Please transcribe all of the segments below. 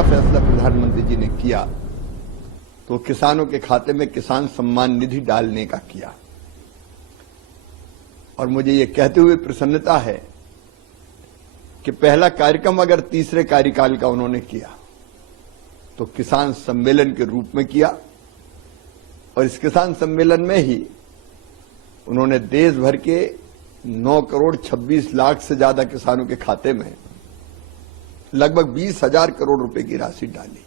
पहला फैसला प्रधानमंत्री जी ने किया तो किसानों के खाते में किसान सम्मान निधि डालने का किया। और मुझे ये कहते हुए प्रसन्नता है कि पहला कार्यक्रम अगर तीसरे कार्यकाल का उन्होंने किया तो किसान सम्मेलन के रूप में किया, और इस किसान सम्मेलन में ही उन्होंने देश भर के 9 करोड़ 26 लाख से ज्यादा किसानों के खाते में लगभग 20,000 करोड़ रुपए की राशि डाली।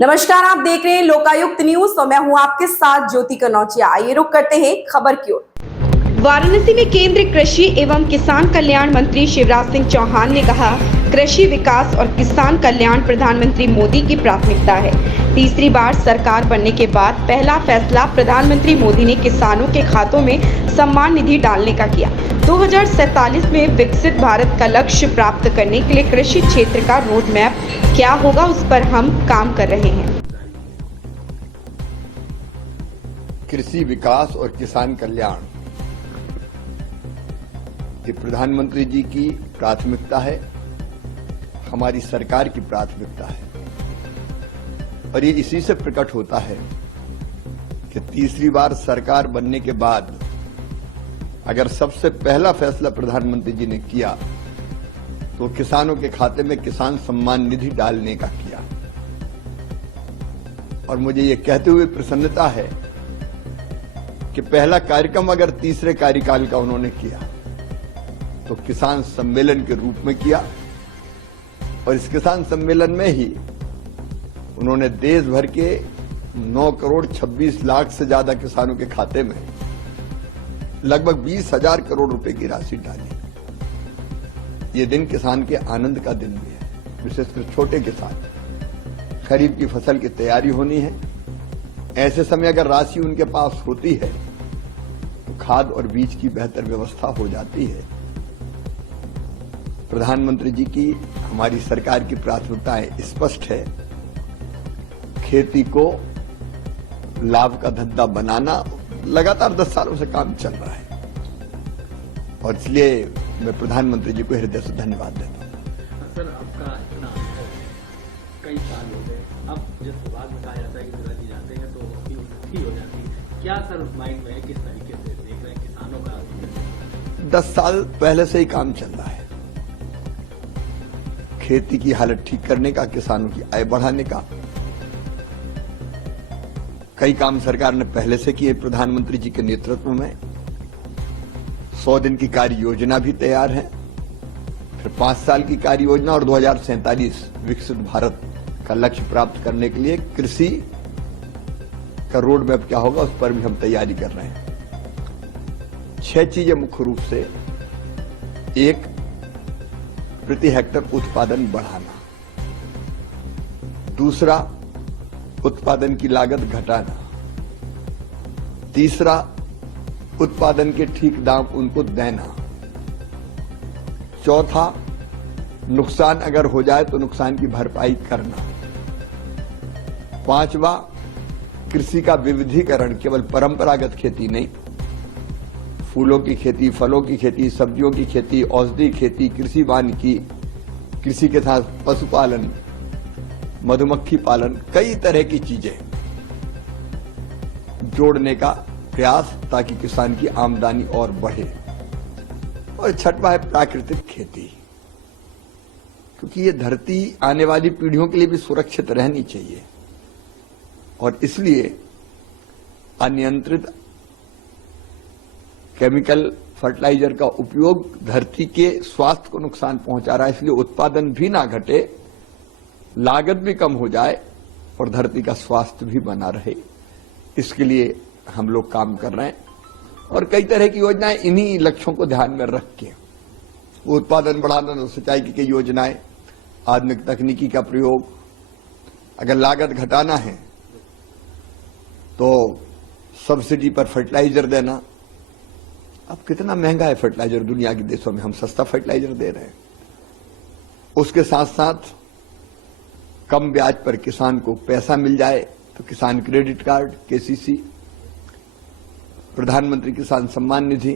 नमस्कार, आप देख रहे हैं लोकायुक्त न्यूज और मैं हूं आपके साथ ज्योति कनौजिया। आइए रुक करते हैं खबर की ओर। वाराणसी में केंद्रीय कृषि एवं किसान कल्याण मंत्री शिवराज सिंह चौहान ने कहा, कृषि विकास और किसान कल्याण प्रधानमंत्री मोदी की प्राथमिकता है। तीसरी बार सरकार बनने के बाद पहला फैसला प्रधानमंत्री मोदी ने किसानों के खातों में सम्मान निधि डालने का किया। 2047 में विकसित भारत का लक्ष्य प्राप्त करने के लिए कृषि क्षेत्र का रोड मैप क्या होगा, उस पर हम काम कर रहे हैं। कृषि विकास और किसान कल्याण ये प्रधानमंत्री जी की प्राथमिकता है, हमारी सरकार की प्राथमिकता है, और ये इसी से प्रकट होता है कि तीसरी बार सरकार बनने के बाद अगर सबसे पहला फैसला प्रधानमंत्री जी ने किया तो किसानों के खाते में किसान सम्मान निधि डालने का किया। और मुझे ये कहते हुए प्रसन्नता है कि पहला कार्यक्रम अगर तीसरे कार्यकाल का उन्होंने किया तो किसान सम्मेलन के रूप में किया, और इस किसान सम्मेलन में ही उन्होंने देश भर के 9 करोड़ 26 लाख से ज्यादा किसानों के खाते में लगभग 20,000 करोड़ रुपए की राशि डाली। ये दिन किसान के आनंद का दिन भी है, विशेषकर छोटे किसान। खरीफ की फसल की तैयारी होनी है, ऐसे समय अगर राशि उनके पास होती है तो खाद और बीज की बेहतर व्यवस्था हो जाती है। प्रधानमंत्री जी की, हमारी सरकार की प्राथमिकताएं स्पष्ट है। खेती को लाभ का धंधा बनाना लगातार 10 सालों से काम चल रहा है, और इसलिए मैं प्रधानमंत्री जी को हृदय से धन्यवाद देता हूं। सर, आपका इतना कई साल हो गए, अब जिस विभाग में कहा जाता है कि शिवराज जी जाते हैं तो उसकी उन्नति हो जाती है, क्या सर माइंड में किस तरीके से देख रहे हैं किसानों का? 10 साल पहले से ही काम चल रहा है, खेती की हालत ठीक करने का, किसानों की आय बढ़ाने का। कई काम सरकार ने पहले से किए प्रधानमंत्री जी के नेतृत्व में। 100 दिन की कार्य योजना भी तैयार है, फिर 5 साल की कार्य योजना, और 2047 विकसित भारत का लक्ष्य प्राप्त करने के लिए कृषि का रोड मैप क्या होगा, उस पर भी हम तैयारी कर रहे हैं। 6 चीजें मुख्य रूप से: एक, प्रति हेक्टर उत्पादन बढ़ाना। दूसरा, उत्पादन की लागत घटाना। तीसरा, उत्पादन के ठीक दाम उनको देना। चौथा, नुकसान अगर हो जाए तो नुकसान की भरपाई करना। पांचवा, कृषि का विविधीकरण, केवल परंपरागत खेती नहीं, फूलों की खेती, फलों की खेती, सब्जियों की खेती, औषधि खेती, कृषि वानिकी, कृषि के साथ पशुपालन, मधुमक्खी पालन, कई तरह की चीजें जोड़ने का प्रयास, ताकि किसान की आमदनी और बढ़े। और छठवां है प्राकृतिक खेती, क्योंकि ये धरती आने वाली पीढ़ियों के लिए भी सुरक्षित रहनी चाहिए, और इसलिए अनियंत्रित केमिकल फर्टिलाइजर का उपयोग धरती के स्वास्थ्य को नुकसान पहुंचा रहा है। इसलिए उत्पादन भी ना घटे, लागत भी कम हो जाए, और धरती का स्वास्थ्य भी बना रहे, इसके लिए हम लोग काम कर रहे हैं। और कई तरह की योजनाएं इन्हीं लक्ष्यों को ध्यान में रख के, उत्पादन बढ़ाना, सिंचाई की कई योजनाएं, आधुनिक तकनीकी का प्रयोग, अगर लागत घटाना है तो सब्सिडी पर फर्टिलाइजर देना। अब कितना महंगा है फर्टिलाइजर दुनिया के देशों में, हम सस्ता फर्टिलाइजर दे रहे हैं। उसके साथ साथ कम ब्याज पर किसान को पैसा मिल जाए तो किसान क्रेडिट कार्ड, केसीसी, प्रधानमंत्री किसान सम्मान निधि,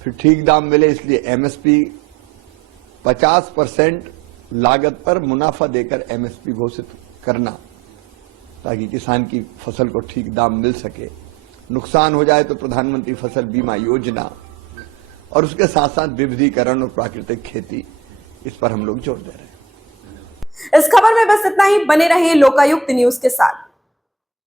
फिर ठीक दाम मिले इसलिए एमएसपी 50% लागत पर मुनाफा देकर एमएसपी घोषित करना, ताकि किसान की फसल को ठीक दाम मिल सके। नुकसान हो जाए तो प्रधानमंत्री फसल बीमा योजना, और उसके साथ साथ विविधीकरण और प्राकृतिक खेती, इस पर हम लोग जोर दे रहे हैं। इस खबर में बस इतना ही। बने रहिए लोकायुक्त न्यूज के साथ।